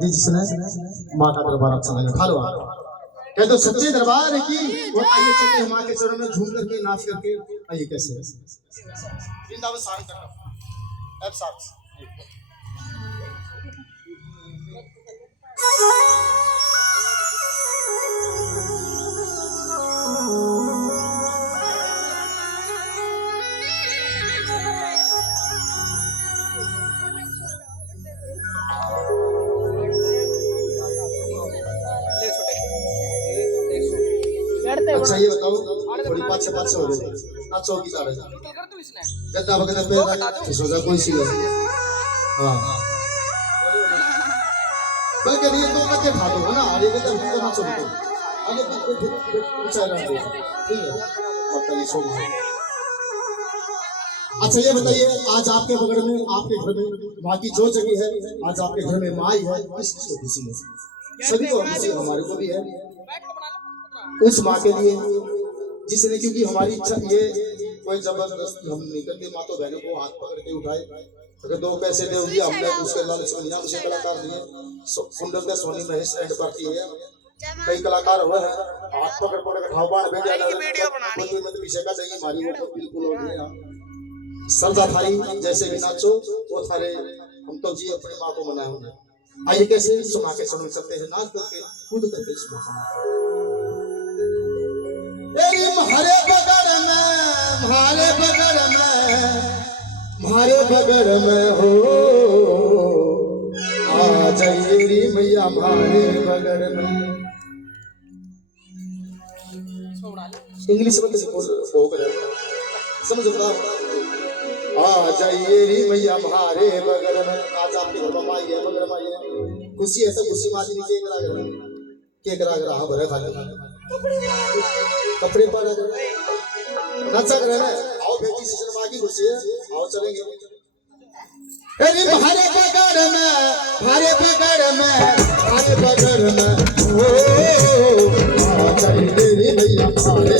जी जिसने माँ का दरबार अच्छा लगा खा लो कह दो सच्चे दरबार की वो आइए चलते हैं माँ के चरणों में झूम करके नाच करके आइए कैसे वृंदावन सार करना अब साथ अच्छा ये बताओ थोड़ी 5 हो गई ना चौकी जा रहे गद्दा बगदा पे सोचा कोई सी हां बल्कि ये तो मत खा दो ना आगे के तरफ को ना छोड़ दो आगे ऊंचा रख दो ठीक है मतलब ये सो अच्छा ये बताइए आज आपके बगल में आपके घर में बाकी जो जगह है आज आपके घर में माई है किस को खुशी है सभी को खुशी हमारे को भी है उस माँ के लिए जिसने क्योंकि हमारी इच्छा ये कोई जबरदस्त हम नहीं करते माँ तो बहनों को हाथ पकड़ के उठाए अगर 2 पैसे देंगे हमने उसके लालच में नहीं मुझे कलाकार दिए सुंदर के सोनी महेश एंड पार्टी है कई कलाकार हुए हैं हाथ पकड़ पकड़ के ठाव बाण भेजा कोई मत पीछे का चाहिए हमारी वो तो बिल्कुल हो गया सरदा थारी जैसे भी नाचो वो थारे हम तो जी अपनी माँ को मनाए होंगे आइए कैसे सुना के सुन सकते हैं नाच करके कूद करके सुना हरे बगड़ में हो आ जाइए री मैया हमारे बगड़ में इंग्लिश में तो बोल समझ रहा आ जाइए री मैया हमारे बगड़ में आज आपके घर में आई है बगड़ में आई है खुशी है सब खुशी माजी के करा रहा भरे खाने कपड़े पर नचा कर रहे आओ बेटी सीजन बाकी खुशी है आओ चलेंगे अरे भारे बगड़ में ओ चल तेरी भैया भारे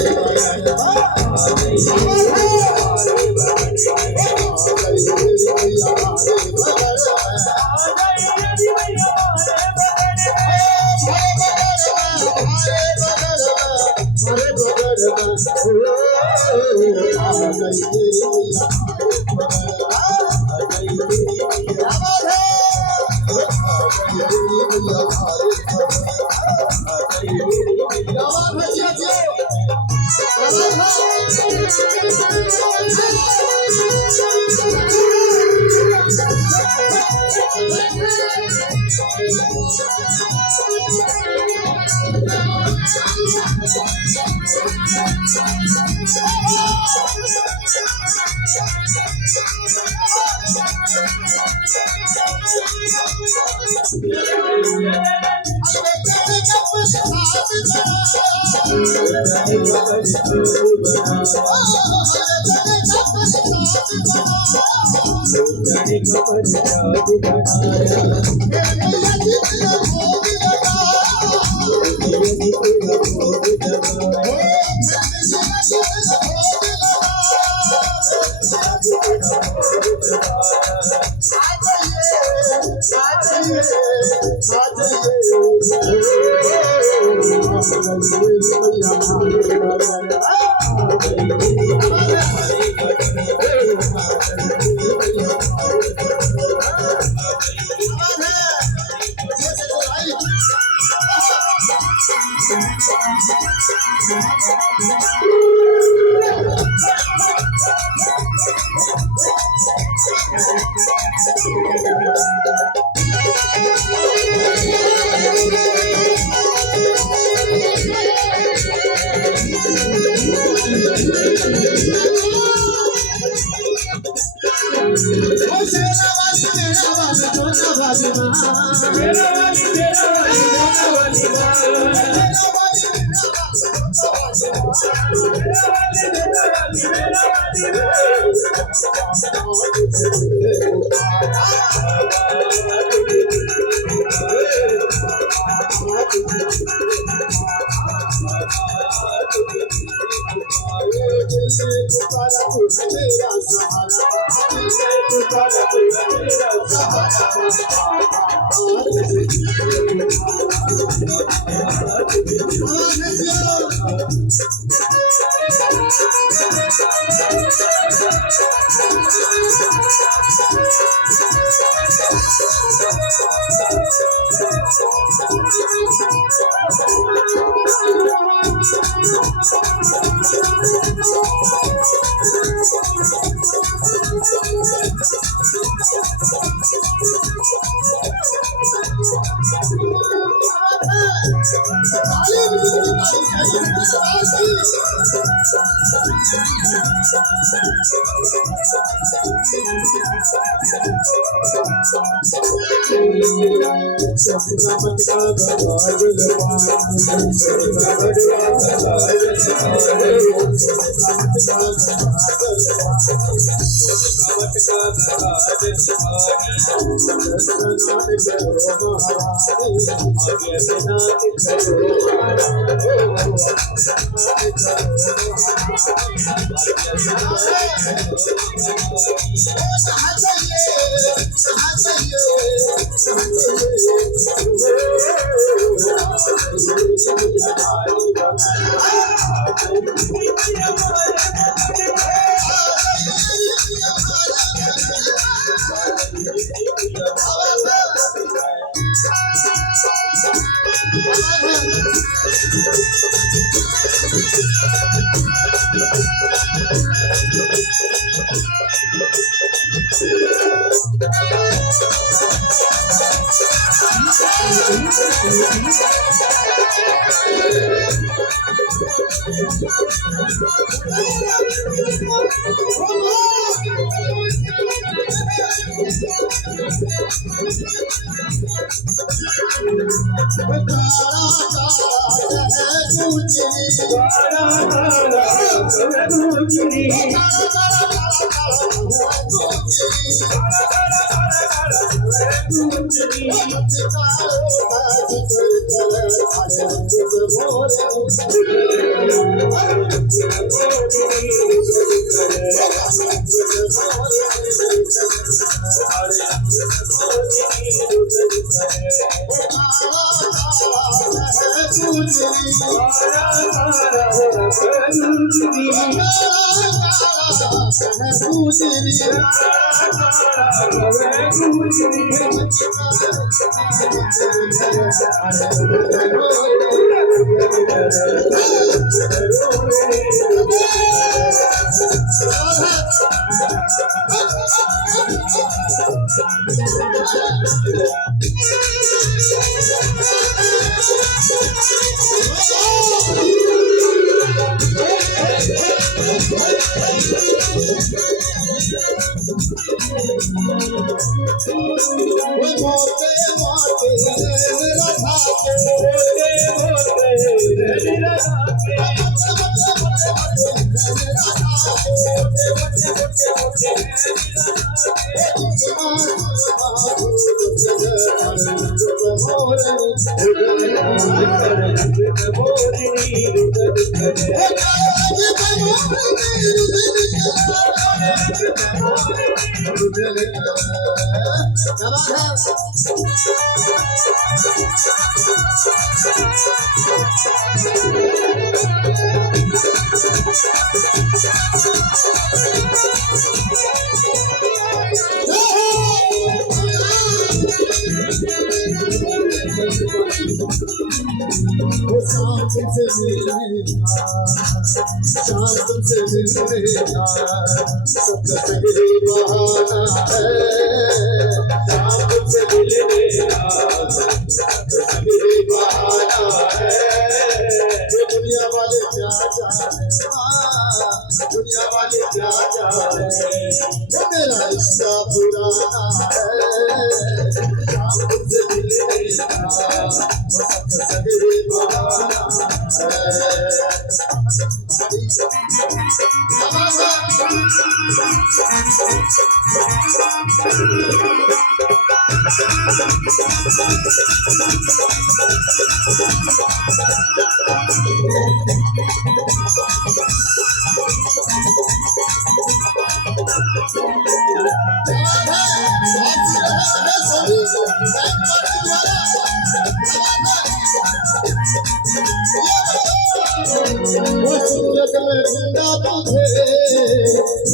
वो सूरज में ढूंढा तुझे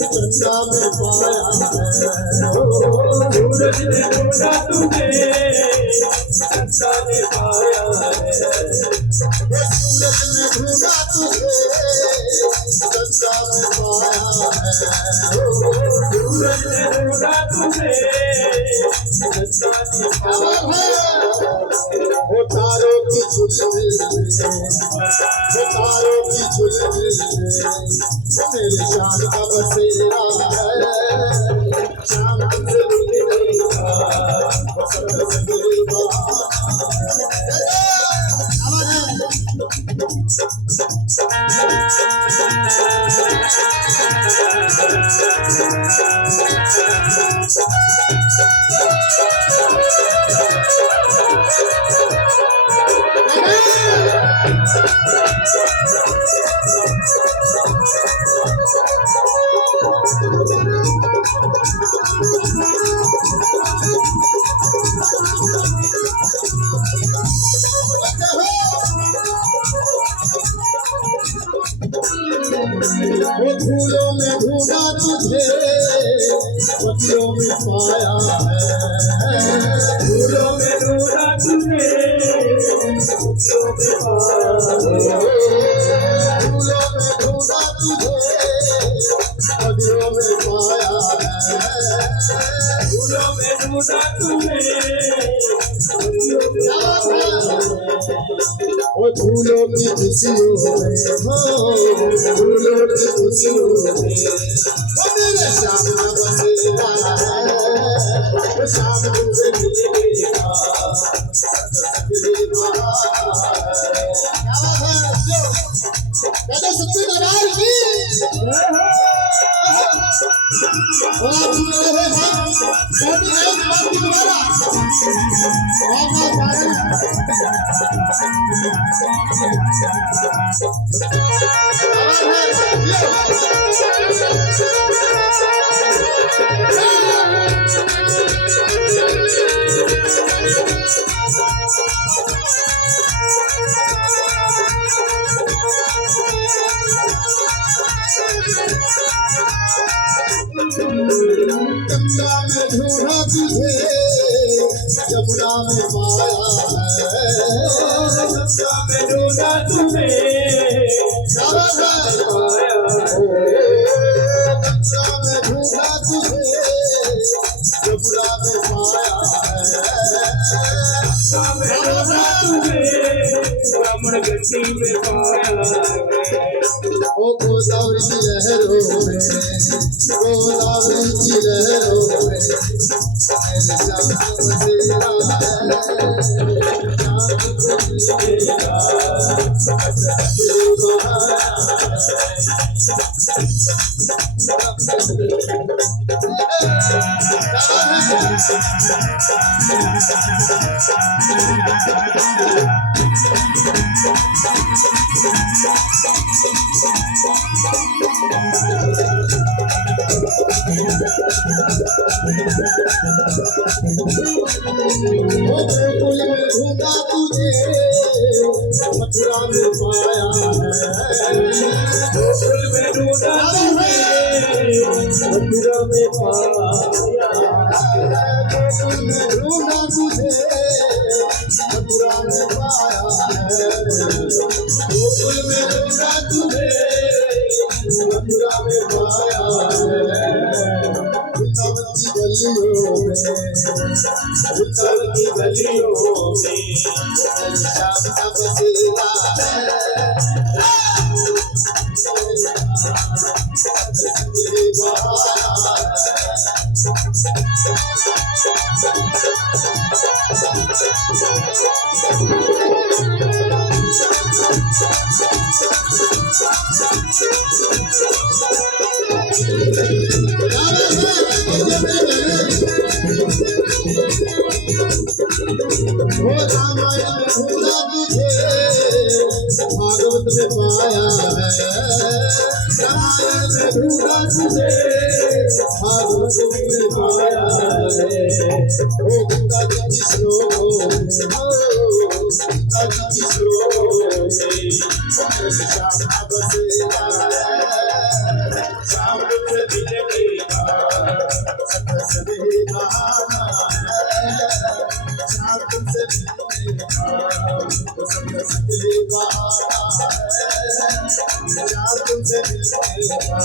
चंदा में पाया है। सूरज ने ढूंढा तुझे चंदा ने पाया है। सूरज ने ढूंढा तुझे चंदा में पाया है। सूरज ने ढूंढा तुझे चंदा ने पाया है। वो तारों की झिलमिल में, वो तारों की झिलमिल में मेरे शाम का बसेरा है। शाम से मिलेगा बसंत से वो फूलों में ढूंढा तुझे पत्तियों में पाया है। फूलों में ढूंढा तुझे फूलों में पाया है। फूलों में ढूंढा तुझे पत्तियों में पाया है। फूलों में ढूंढा तुझे वो फूलों की खुशियों में, फूलों की खुशियों में वो मेरे शाम का बसेरा है। वो शाम से मिलेगा सच्चे दरबार की और आप सुन रहे हैं छोटी एक बात की द्वारा गंगा में ढूंढा तुझे जमुना में पाया है। गंगा में ढूंढा तुझे गंगा में ढूंढा तुझे जमुना में पाया है। ब्राह्मण गति में पाया है। ओ गोदावरी की लहरों में, गोदावरी की लहरों में मेरे श्याम बसेरा गोकुल में ढूंढा तुझे मथुरा में पाया है। गोकुल में ढूंढा तुझे मथुरा में पाया है। गोकुल में ढूंढा तुझे मथुरा में पाया है। गोकुल में ढूंढा तुझे मथुरा में पाया है। वृंदावन की गलियों में, वृंदावन की गलियों में श्याम का बसेरा वो रामायण में ढूंढा तुझे भागवत में पाया है। रामायण में ढूंढा तुझे भागवत में पाया है। ओ गंगा जी की श्लोकों में, तुमसे मिलने का ओ चार तुमसे मिलने का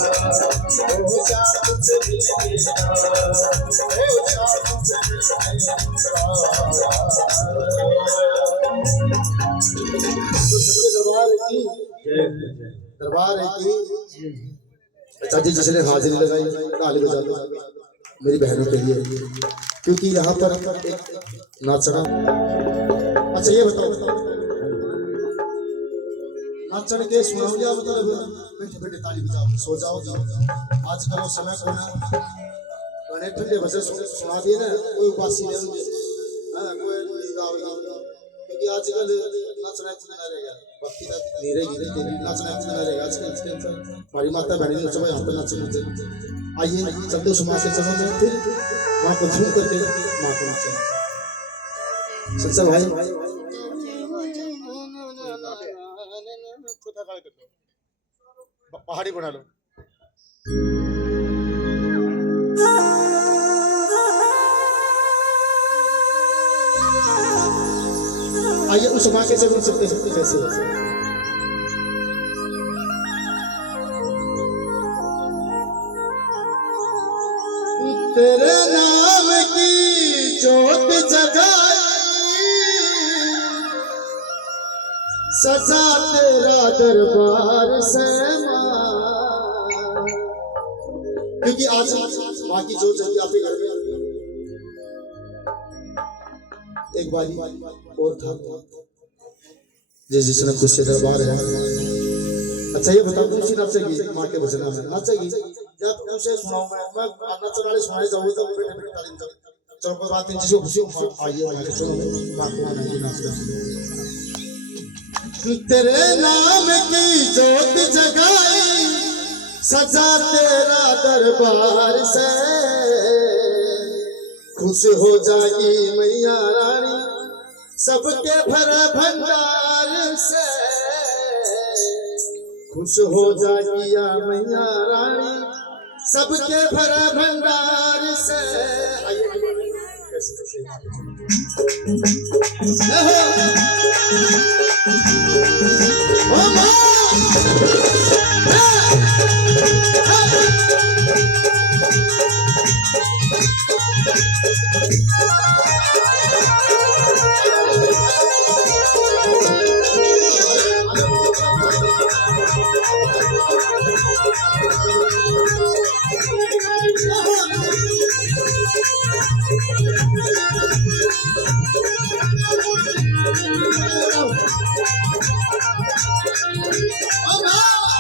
ओ चार तुमसे मिलने का दरबार है कि चाची जिसने हाजिरी लगाई ताली बजा दो मेरी बहनों के लिए क्योंकि यहाँ पर नाचना। अच्छा ये बताओ नाचन के सुनाओ या मतलब बैठे बैठे ताली बजाओ सो जाओ आजकल वो समय को ना गाने ठंडे बजे सुना दिए ना कोई उपासी नहीं होंगे कोई क्योंकि आजकल नाचना इतना रह गया भक्ति तक नहीं रहेगी तेरी नाचना इतना रहेगा आजकल हमारी माता बहनी ने सब यहाँ पर नाचना आइए चलते उस माँ के चरणों में फिर माँ को झूम करके माँ को नाचना सत्संग भाई पहाड़ी बना लो आइए उस माँ के चरण सकते सकते कैसे तेरे नाम की ज्योत जगाई सजा तेरा दरबार से क्योंकि आज माँ की ज्योत जगी आपके घर में एक बारी और था जिसने कुछ से दरबार है। अच्छा ये बताओ कौन सी नाचेगी माँ के भजन में नाचेगी जब उसे सुनाऊं मैं नाचने वाले सुनाए जाऊंगा तो बेटे बेटे ताली बजाओ चलो कोई बात नहीं जिसको खुशी हो आइए आइए चलो बात नहीं नाचते तेरे नाम की ज्योत जगाई सजा तेरा दरबार से खुश हो जाएगी मैया रानी सबके भरा भंडार से खुश हो जाएगी या मैया रानी सबके भरा भंडार से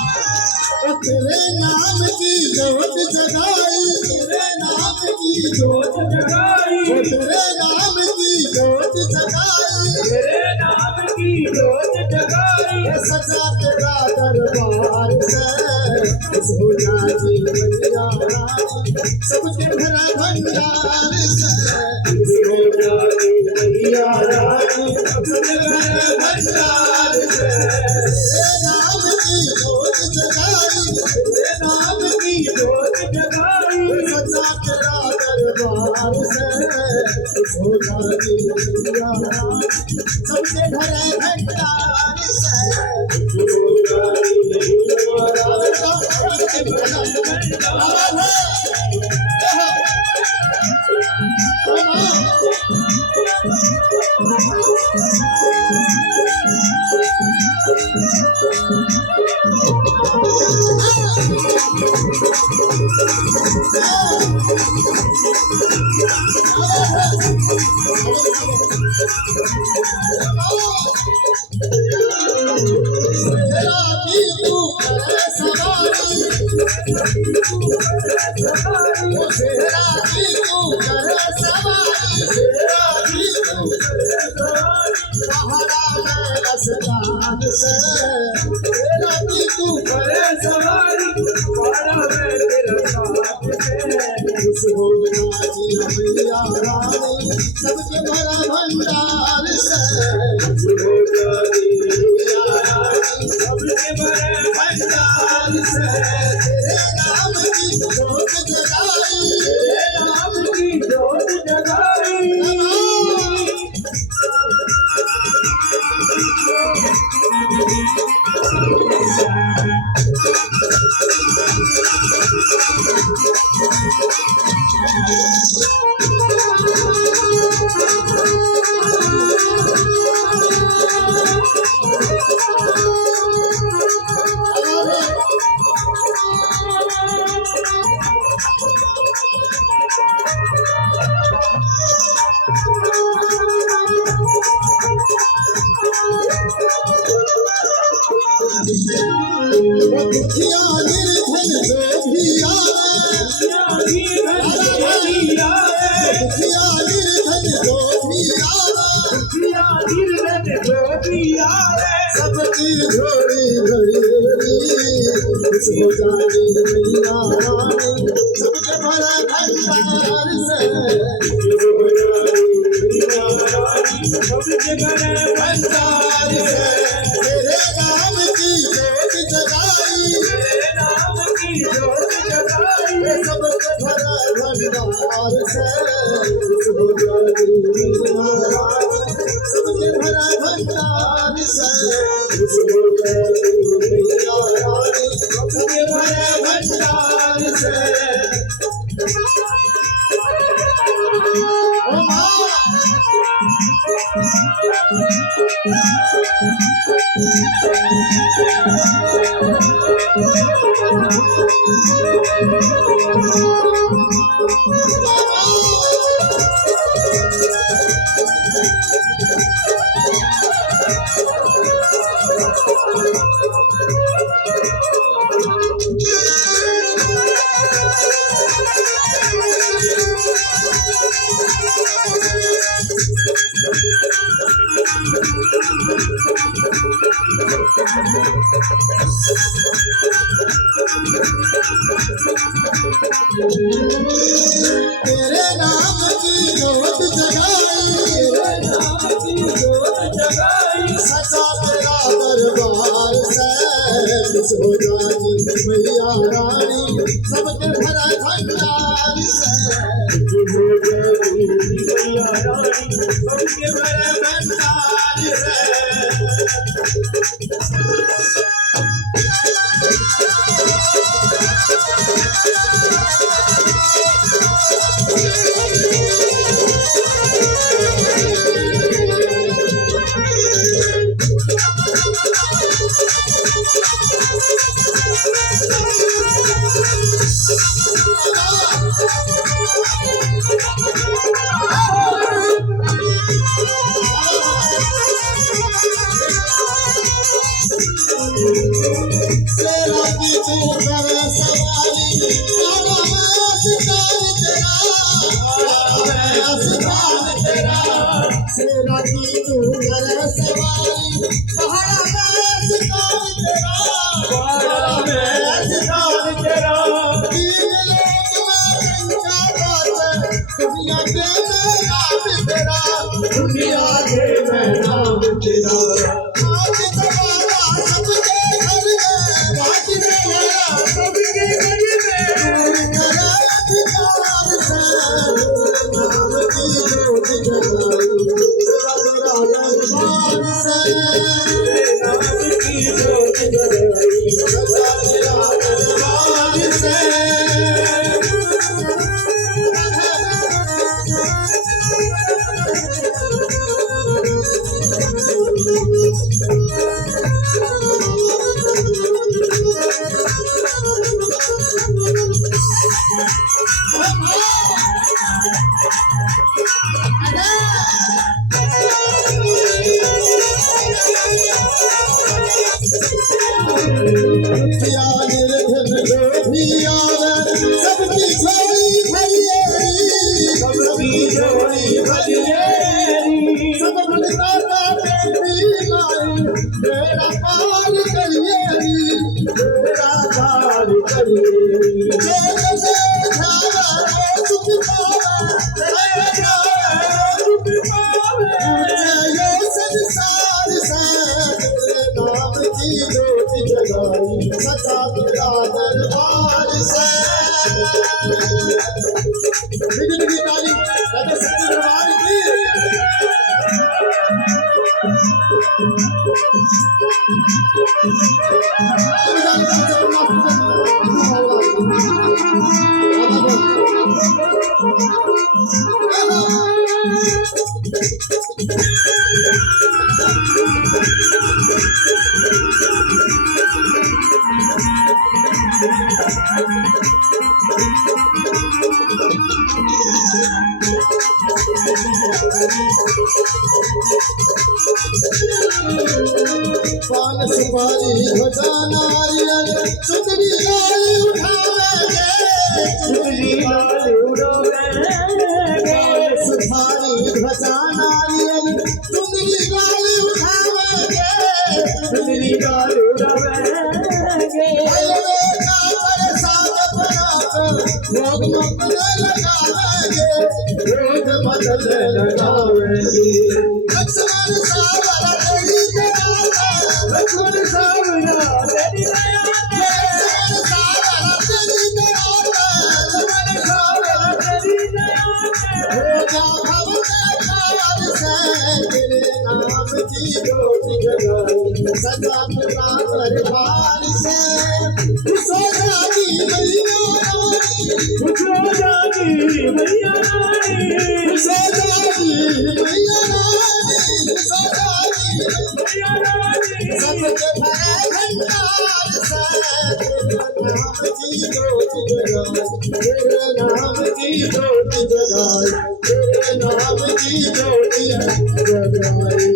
तेरे नाम की ज्योत जगाई तेरे नाम की ज्योत जगाई तेरे नाम की ज्योत जगाई तेरे नाम की ज्योत जगाई सजा तेरा दरबार से खुश हो जाएगी मैया रानी सबके भरा भंडार से खुश हो जाएगी मैया रानी सबके भरा भंडार से तेरे नाम की ज्योत जगाई तेरे नाम की ज्योत जगाई सजा तेरा दरबार से खुश हो जाएगी मैया रानी सबके भरे भंडार से खुश हो जाएगी सबके भरा भंडार से सबके भरा भंडार से तेरे नाम की ज्योत जगाई तेरे नाम की ज्योत जगाई दुखिया निर्धन जो भी आवे, दुखिया निर्धन जो भी आवे, सबकी झोली भरी खुश हो जाती मैया रानी, सबके भरा भंडार से भंडार से तेरे नाम की जोत जगाई, सबके भरा भंडार से खुश हो जाती मैया रानी, सबके भरा भंडार से खुश हो जाती मैया रानी, सबके भरा भंडार से। ओ माँ तेरे नाम की जोत जगाई, सचा तेरा दरबार से खुश हो जाती मैया रानी, सबके भरा भंडार से खुश हो जाती मैया रानी, सबके भरा भंडार से। सेरा की तू कर सवारी, सेरा की तू कर सवारी, पहाड़ा में सितार तेरा, तीन लोक में रंगा बात, दुनिया के में नाम तेरा, दुनिया के में नाम तेरा। आज तुम्हारा सबके घर में, आज तुम्हारा सबके घर में, तेरा अधिकार से नाम की जोत जगाई, तेरा दरबार से नाम की जोत जगाई, तेरा दरबार से। दुखिया निर्धन जो भी आवे, सबकी झोली भरी, सबकी झोली भरी, सब मनता का बेटी माई, तेरा पार करिए, तेरा पार करिए, जो जैसे खावा सुख पावे, सुख पावे, यो संसार से तेरे नाम की जोत जगाई, सचा तेरा दरबार से। बिजली की ताली दादा सच्चे दरबार की। पान सुपारी ध्वजा नारियल चुनरी लाल उठावेंगे चुनरी लाल उड़ावेंगे सुपारी ध्वजा नारियल चुनरी लाल उठावेंगे चुनरी लाल उड़ावेंगे भोग मंगल लगावेंगे भोग मंगल लगावेंगे लक्ष्मण सावर तेरी दया लक्ष्मण सावरा तेरी दया लक्ष्मण सावर तेरी दया लक्ष्मण सावरा तेरी दया हो जा भवतार से तेरे नाम की ज्योति जगाई सदा प्रताप भार से सो जागी मैया उठो जागी मैया रानी सो जागी मैया सो जागी मैया रानी सबके भरे भंडार से तेरे नाम की ज्योति जगाई तेरे नाम की ज्योति जगाई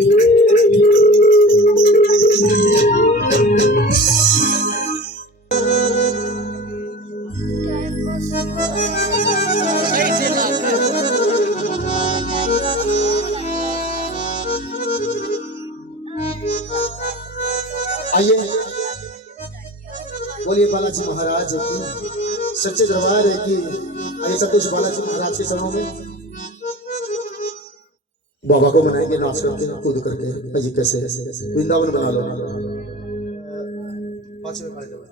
आइए बोलिए बालाजी महाराज की सच्चे दरबार है कि आइए सब कुछ बालाजी महाराज के चरणों में बाबा को मनाएंगे नाच करके कूद करके आइए कैसे वृंदावन बना लो पांचवें खड़े